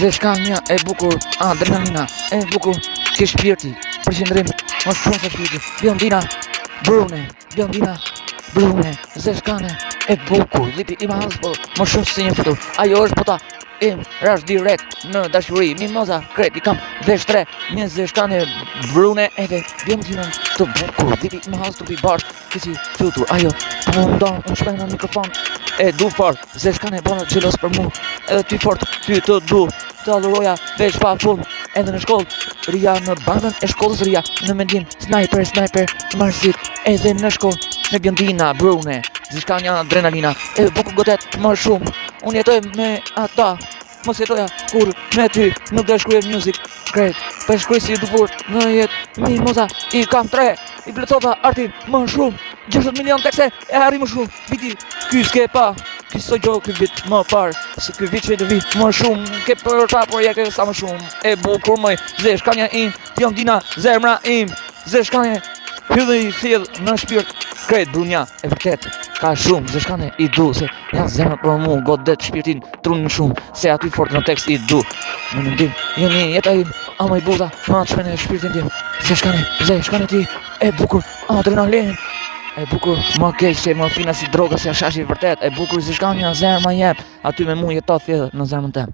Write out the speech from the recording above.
Zeshkania e bukur, adrenalina e bukur, ke shpirti, përqendrim, më shumë se shpirti. Biondina Brune, Zeshkane e bukur, dhipi i madh, po më shumë se një futur. Ajo është bota im, rash direkt në dashuri. Mimoza, kret i kam vesh 3, një Zeshkane Brune edhe Biondina të bukur, dhipi i madh, trupi bashk, kësi futur. Ajo po më ndon, unë shpej në mikrofon. E du fort, Zeshkane bona xhelos për mu. Edhe ty fort, ty të du. Të adhuroja veç pa fund. Edhe në shkollë, Ria në bandën e shkollës Ria, në mendim sniper, marsit. Edhe në shkollë, me Biondina Brune, Zeshkania adrenalina, e bukur godet më shumë. Unë jetoj me ata, mos jetoja kur me ty, nuk do shkruaj music, great. Për shkruaj si dufur në jetë, Mimoza i kam 3, i plotova artin më shumë. 60 milion tekste e arri më shumë. Viti ky s'ke pa, ky sot gjo ky vit më parë, se ky vit që do vi më shumë. Ke për ta por ja ke sa më shumë. E bukur më Zeshkania im, Biondina zemra im. Zeshkania hylli i thjell në shpirt. Kret Brunja e vërtet ka shumë. Zeshkane i du se janë zemra për mu, godet shpirtin trunin shumë, se aty fort në tekst i du. Në mendim, jeni jeta im, ama i buza, ma të shpene shpirtin tim. Zeshkane ti e bukur, adrenalin. E bukur, më keq se më fina si droga, se ashashi vërtet. E bukur Zeshkania, zemra jep, aty me mu jeto thjellë në zemrën tem.